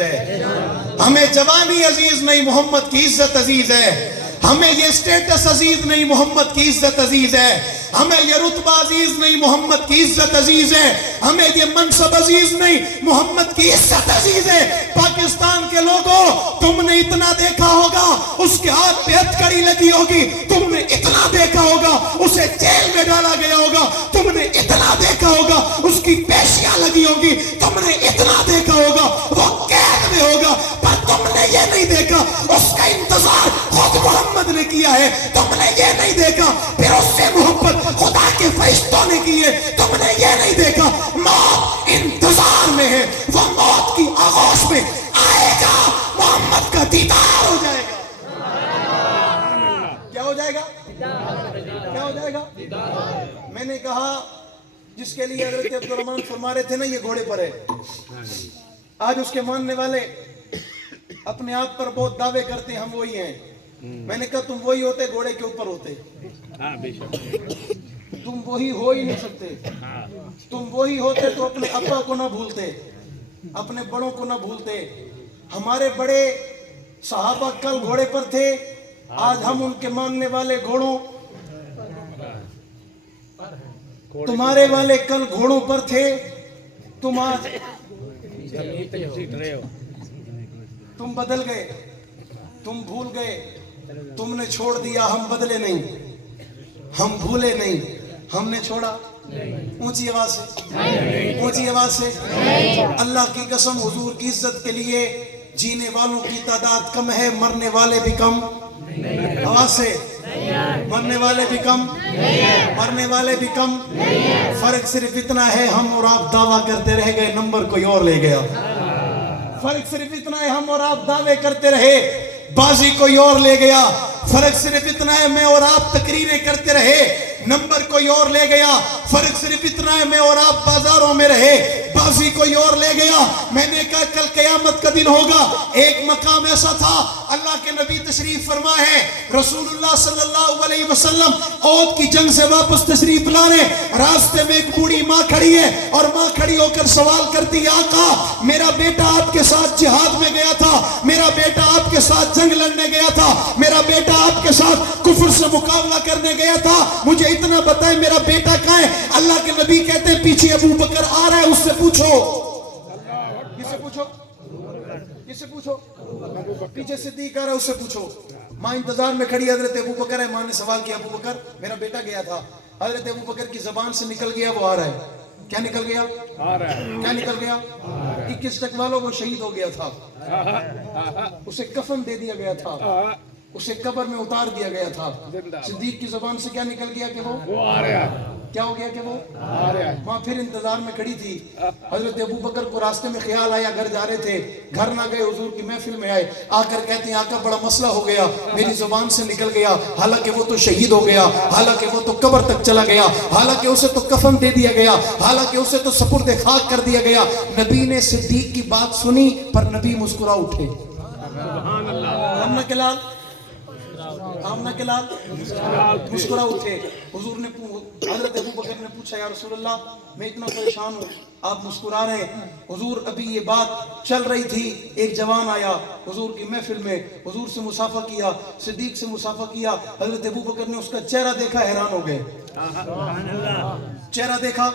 ہے، ہمیں جوانی عزیز نہیں، محمد کی عزت عزیز ہے. ہمیں یہ سٹیٹس عزیز نہیں، محمد کی عزت عزیز ہے. ہمیں یہ رتبہ عزیز نہیں، محمد کی عزت عزیز ہے. ہمیں یہ منصب عزیز نہیں، محمد کی عزت عزیز ہے. پاکستان کے لوگوں، تم نے اتنا دیکھا ہوگا اس کے ہاتھ پہ ہتھکڑی لگی ہوگی، تم نے اتنا دیکھا ہوگا اسے جیل میں ڈالا گیا ہوگا، تم نے اتنا دیکھا ہوگا اس کی پیشیاں لگی ہوگی، تم نے اتنا دیکھا ہوگا وہ قید میں ہوگا، پر تم نے یہ نہیں دیکھا اس کا انتظار خود محمد نے کیا ہے. تم نے یہ نہیں دیکھا پھر اس سے محبت خدا کے فرشتوں نے کی ہے. تم نے یہ نہیں دیکھا موت انتظار میں ہے، وہ موت کی آغوش میں آئے گا، محمد کا دیدار ہو جائے گا. کیا ہو جائے گا؟ کیا ہو جائے گا؟ میں نے کہا جس کے لیے حضرت عبدالرحمن فرما رہے تھے نا یہ گھوڑے پر ہے، آج اس کے ماننے والے اپنے آپ پر بہت دعوے کرتے ہیں ہم وہی ہیں. میں نے کہا تم وہی ہوتے گھوڑے کے اوپر ہوتے، تم وہی ہو ہی نہیں سکتے. تم وہی ہوتے تو اپنے ابا کو نہ بھولتے، اپنے بڑوں کو نہ بھولتے. ہمارے بڑے صحابہ کل گھوڑے پر تھے، آج ہم ان کے ماننے والے گھوڑوں، تمہارے والے کل گھوڑوں پر تھے، تم آج تم بدل گئے، تم بھول گئے، تم نے چھوڑ دیا. ہم بدلے نہیں، ہم بھولے نہیں، ہم نے چھوڑا. اونچی آواز سے، اونچی آواز سے. اللہ کی قسم حضور کی عزت کے لیے جینے والوں کی تعداد کم ہے، مرنے والے بھی کم. آواز سے، مرنے والے بھی کم، مرنے والے بھی کم. فرق صرف اتنا ہے ہم اور آپ دعویٰ کرتے رہ گئے، نمبر کوئی اور لے گیا. فرق صرف اتنا ہے ہم اور آپ دعوے کرتے رہے، بازی کوئی اور لے گیا. فرق صرف اتنا ہے میں اور آپ تقریریں کرتے رہے، نمبر کوئی اور لے گیا. فرق صرف اتنا ہے میں اور آپ بازاروں میں رہے، بازی کوئی اور لے گیا. میں نے کہا کل قیامت کا دن ہوگا. ایک مقام ایسا تھا، اللہ کے نبی تشریف فرما ہے، رسول اللہ صلی اللہ علیہ وسلم احد کی جنگ سے واپس تشریف لا رہے. راستے میں ایک بوڑھی ماں کھڑی ہے اور ماں کھڑی ہو کر سوال کرتی ہے، آقا میرا بیٹا آپ کے ساتھ جہاد میں گیا تھا، میرا بیٹا آپ کے ساتھ جنگ لڑنے گیا تھا، میرا بیٹا آپ کے ساتھ کفر سے مقابلہ کرنے گیا تھا، مجھے اتنا بتائیں میرا بیٹا کہاں ہے؟ اللہ کے نبی کہتے ہیں پیچھے ابو بکر آ رہا ہے، اس سے پوچھو. کس سے پوچھو؟ کس سے پوچھو؟ پیچھے صدیق آ رہا ہے، اس سے پوچھو. ماں انتظار میں کھڑی، حضرت ابو بکر ہے. ماں نے سوال کیا، ابو بکر میرا بیٹا گیا تھا. حضرت ابو بکر کی زبان سے نکل گیا وہ آ رہا ہے. کیا نکل گیا؟ کیا نکل گیا؟ 21 تک والوں وہ شہید ہو گیا تھا، اسے کفن دے دیا گیا تھا، اسے قبر میں اتار دیا گیا تھا. صدیق کی زبان سے کیا نکل گیا کہ وہ آ رہا ہے. کیا ہو گیا کہ وہ آ رہا ہے. وہاں پھر انتظار میں کھڑی تھی. حضرت ابو بکر کو راستے میں خیال آیا، گھر جا رہے تھے، گھر نہ گئے، حضور کی محفل میں آئے. آ کر کہتے ہیں آقا بڑا مسئلہ ہو گیا، میری زبان سے نکل گیا، حالانکہ وہ تو شہید ہو گیا، حالانکہ وہ تو قبر تک چلا گیا، حالانکہ اسے تو کفن دے دیا گیا، حالانکہ اسے تو سپرد خاک کر دیا گیا. نبی نے صدیق کی بات سنی پر نبی مسکرا اٹھے. آمنہ کے لال، آمنہ کے لال مسکرا اٹھے. حضور نے حضرت ابو بکر نے پوچھا، یا رسول اللہ میں اتنا پریشان ہوں، آپ مسکرا رہے ہیں. حضور ابھی یہ بات چل رہی تھی، ایک جوان آیا حضور کی محفل میں، حضور سے مصافحہ کیا، صدیق سے مصافحہ کیا. حضرت ابو بکر نے اس کا چہرہ دیکھا، حیران ہو گئے. چہرہ دیکھا.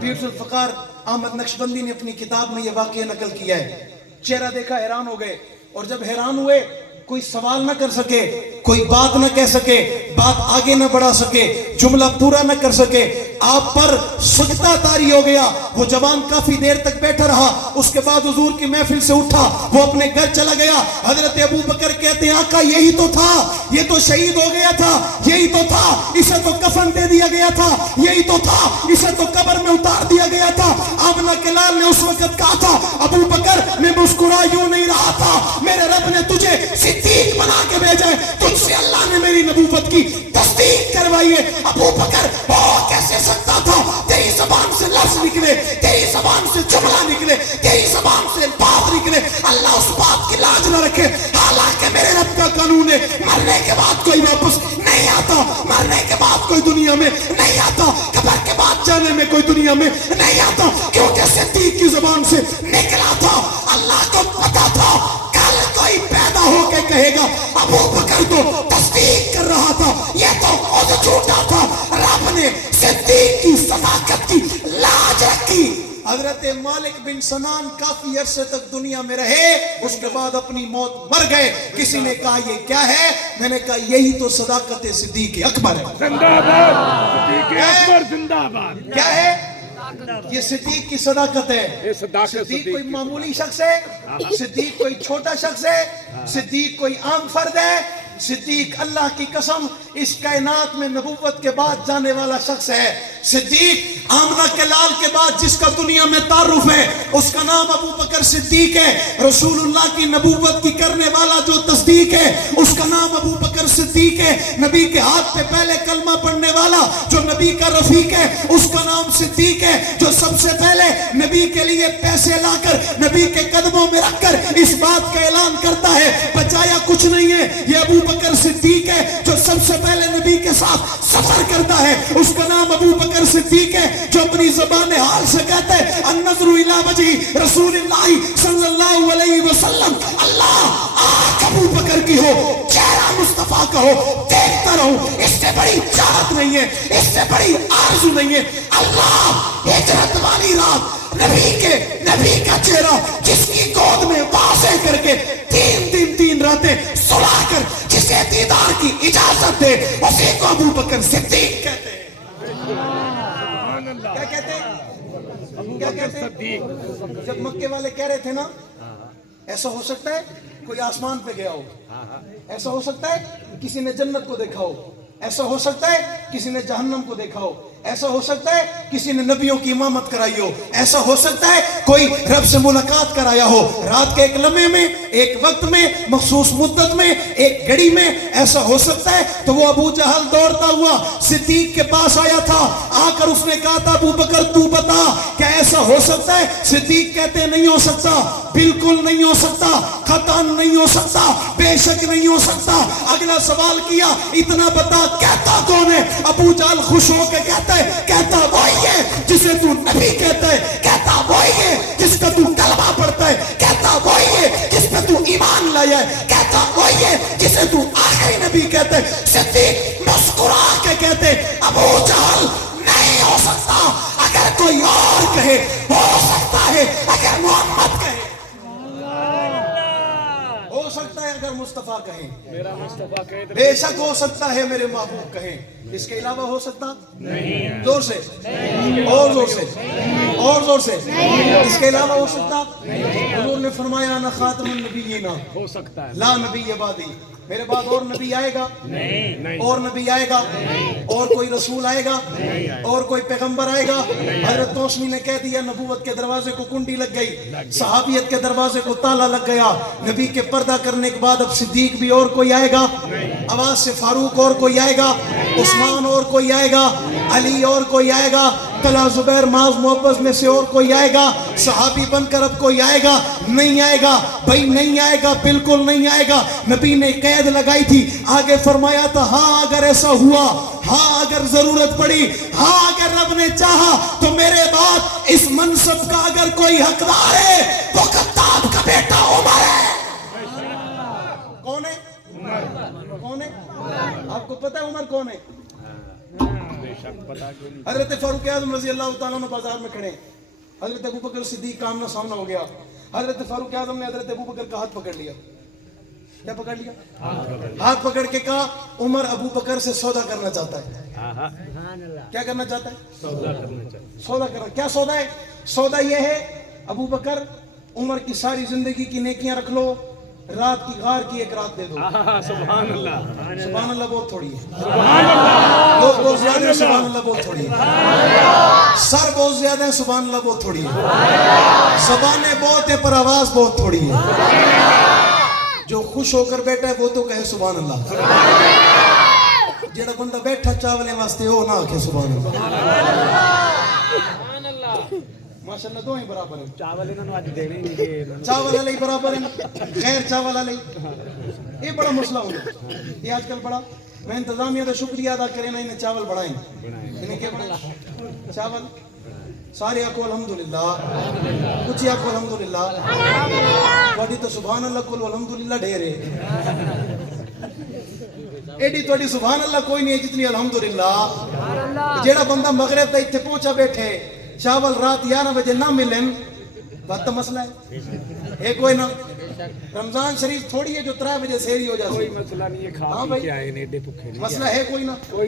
پیر الفقار احمد نقشبندی نے اپنی کتاب میں یہ واقعہ نقل کیا ہے. چہرہ دیکھا، حیران ہو گئے. اور جب حیران ہوئے کوئی سوال نہ کر سکے، کوئی بات نہ کہہ سکے، بات آگے نہ بڑھا سکے، جملہ پورا نہ کر سکے، آپ پر سجدہ طاری ہو گیا. وہ جوان کافی دیر تک بیٹھا رہا، اس کے بعد حضور کی محفل سے اٹھا، وہ اپنے گھر چلا گیا. حضرت ابو بکر کہتے ہیں آقا یہی تو تھا، یہ تو شہید ہو گیا تھا، یہی تو تھا، اسے تو کفن دے دیا گیا تھا، یہی تو تھا، اسے تو قبر میں اتار دیا گیا تھا. آمنہ کے لال نے اس وقت کہا تھا، ابو بکر میں مسکرا یوں نہیں رہا تھا، میرے رب نے تجھے صدیق بنا کے بھیجا ہے، تجھ سے اللہ نے میری نبوت کی تصدیق کروائی ہے. ابو بکر وہ کیسے سکتا تھا تیری زبان سے لفظ نکلے، تیری زبان سے جملہ نکلے، تیری زبان سے بات نکلے، اللہ اس بات کی لاج نہ رکھے. حالانکہ میرے رب کا قانون ہے مرنے کے بعد کوئی واپس نہیں آتا، مرنے کے بعد کوئی دنیا میں نہیں آتا، قبر کے بعد بجانے میں کوئی دنیا میں نہیں آتا, کیونکہ صدیق کی زبان سے نکلا تھا. اللہ کو پتا تھا کل کوئی پیدا ہو کے کہے گا ابو بکر تو تصدیق کر رہا تھا, یہ تو خود جھوٹا تھا. رب نے صدیق کی صداقت کی لاج رکھی. حضرت مالک بن سنان کافی عرصے تک دنیا میں رہے, اس کے بعد اپنی موت مر گئے. کسی نے کہا یہ کیا ہے؟ میں نے کہا یہی تو صداقت صدیق اکبر ہے. زندہ باد صدیق اکبر, زندہ باد. کیا ہے یہ؟ صدیق کی صداقت ہے. صدیق کوئی معمولی شخص ہے؟ صدیق کوئی چھوٹا شخص ہے؟ صدیق کوئی عام فرد ہے؟ صدیق اللہ کی قسم اس کائنات میں نبوت کے بعد جانے والا شخص ہے. صدیق آمنہ کے لال کے بعد جس کا دنیا میں تعارف ہے اس کا نام ابو بکر صدیق ہے. رسول اللہ کی نبوت کی کرنے والا جو تصدیق ہے اس کا نام ابو بکر صدیق ہے. نبی کے ہاتھ پہ پہلے کلمہ پڑھنے والا جو نبی کا رفیق ہے اس کا نام صدیق ہے. جو سب سے پہلے نبی کے لیے پیسے لا کر نبی کے قدموں میں رکھ کر اس بات کا اعلان کرتا ہے بچایا کچھ نہیں ہے, یہ ابو بکر صدیق ہے. جو سب سے پہلے نبی کے ساتھ سفر کرتا ہے اس کا نام ابو بکر صدیق ہے. جو اپنی زبان حال سے کہتا ہے النظر الی وجہ رسول اللہ صلی اللہ علیہ وسلم, اللہ آنکھ ابو بکر کی ہو, چہرہ مصطفیٰ کا ہو, دیکھتا رہوں, اس سے بڑی چاہت نہیں ہے, اس سے بڑی آرزو نہیں ہے. اللہ ہجرت والی رات نبی کا چہرہ جس کی گود میں واضح کر کے 3 دن 3 راتیں سلا کر جسے دیدار کی اجازت دے اسی کو ابو بکر صدیق کہتے ہیں. کیا کہتے ہیں؟ کیا کہتے ہیں؟ جب مکے والے کہہ رہے تھے نا ایسا ہو سکتا ہے کوئی آسمان پہ گیا ہو, ایسا ہو سکتا ہے کسی نے جنت کو دیکھا ہو, ایسا ہو سکتا ہے کسی نے جہنم کو دیکھا ہو, ایسا ہو سکتا ہے کسی نے نبیوں کی امامت کرائی ہو, ایسا ہو سکتا ہے کوئی رب سے ملاقات کرایا ہو رات کے ایک لمحے میں, ایک وقت میں, مخصوص مدت میں, ایک گھڑی میں. ایسا ہو سکتا ہے تو وہ ابو جہل دوڑتا ہوا صدیق کے پاس آیا تھا, آ کر اس نے کہا تھا ابو بکر تو بتا کیا ایسا ہو سکتا ہے؟ صدیق کہتے نہیں ہو سکتا, بالکل نہیں ہو سکتا, قطعاً نہیں ہو سکتا, بے شک نہیں ہو سکتا. اگلا سوال کیا اتنا بتا کہتا کون ہے؟ ابو جہل خوش ہو کے کہتا کہتا وہی ہے جسے تو نبی کہتا ہے, کہتا وہی ہے جس کا تو کلمہ پڑھتا ہے, کہتا وہی ہے جس پہ تو ایمان لایا ہے, کہتا وہی ہے جسے تو آخری نبی کہتا ہے. صدیق مسکرا کے کہتے ابو جہل نہیں ہو سکتا, اگر کوئی اور کہے ہو سکتا ہے, اگر محمد کہے ہو سکتا ہے, اگر مصطفیٰ کہیں میرا مصطفیٰ کہے بے شک ہو سکتا ہے, میرے محبوب کہیں. اس کے علاوہ ہو سکتا نہیں, زور سے اور زور سے اور زور سے, اس کے علاوہ ہو سکتا. حضور نے فرمایا انا خاتم النبیین, ہو سکتا ہے لا نبی بعدی, میرے بعد اور نبی آئے گا نہیں, اور نبی آئے گا, اور کوئی رسول آئے گا, اور کوئی پیغمبر آئے گا. حضرت توسنی نے کہہ دیا نبوت کے دروازے کو کنڈی لگ گئی, صحابیت کے دروازے کو تالا لگ گیا. نبی کے پردہ کرنے کے بعد اب صدیق بھی اور کوئی آئے گا, آواز سے فاروق اور کوئی آئے گا, عثمان اور کوئی آئے گا, علی اور کوئی آئے گا, طلحہ زبیر معاذ محبت میں سے اور کوئی آئے گا, صحابی بن کر اب کوئی آئے گا نہیں آئے گا بھائی, نہیں آئے گا, بالکل نہیں آئے گا. نبی نے قید لگائی تھی, آگے فرمایا تھا ہاں اگر ایسا ہوا, ہاں اگر ضرورت پڑی, ہاں اگر رب نے چاہا تو میرے بعد اس منصب کا اگر کوئی حقدار ہے وہ خطاب کا بیٹا عمر ہے. کون ہے؟ کون ہے؟ آپ کو پتہ ہے عمر کون ہے؟ حضرت فاروق اعظم رضی اللہ تعالیٰ عنہ بازار میں کھڑے, حضرت ابو بکر صدیق کا آمنا سامنا ہو گیا. حضرت فاروق اعظم نے حضرت ابو بکر کا ہاتھ پکڑ لیا. کیا پکڑ لیا؟ ہاتھ پکڑ کے کہا عمر ابو بکر سے سودا کرنا چاہتا ہے. کیا کرنا چاہتا ہے؟ سودا کرنا. کیا سودا ہے؟ سودا یہ ہے ابو بکر عمر کی ساری زندگی کی نیکیاں رکھ لو, رات کی غار کی ایک رات دے دو. سبحان اللہ, سبحان اللہ بہت تھوڑی ہے, لوگ بہت زیادہ ہیں, سبحان اللہ بہت تھوڑی ہے, سر بہت زیادہ ہیں, سبحان اللہ بہت تھوڑی ہے, زبانیں بہت ہیں پر آواز بہت تھوڑی ہے. جو خوش ہو کر بیٹھا ہے وہ تو کہے سبحان اللہ, جڑا بندہ بیٹھا چاولے واسطے وہ نہ کہے سبحان اللہ. ماشاءاللہ دو ہی برابر ہیں, چاول انہوں نے آج دینے نہیں, چاول علیہ برابر ہیں, غیر چاول علیہ. یہ بڑا مسئلہ ہو گیا یہ آج کل بڑا. میں انتظامیہ کا شکریہ ادا کریں نا, انہیں چاول بڑھائیں, انہیں کیا بڑھائیں, چاول سارے آکو الحمدللہ اچھی آکو الحمدللہ تھوڑی تو سبحان اللہ کو الحمدللہ ڈھیرے ایڈی تھوڑی سبحان اللہ کوئی نہیں ہے جتنی الحمدللہ جیڑا بندہ مغرب تک اتنے پہنچا بیٹھے چاول رات 11 بجے نہ ملن بات تو مسئلہ ہے کوئی نہ رمضان شریف تھوڑی ہے جو 3 بجے سحری ہو جائے کوئی مسئلہ نہیں ہے، کھا پی کے آئے نے ایڈے بھوکے نہیں، مسئلہ ہے کوئی نہ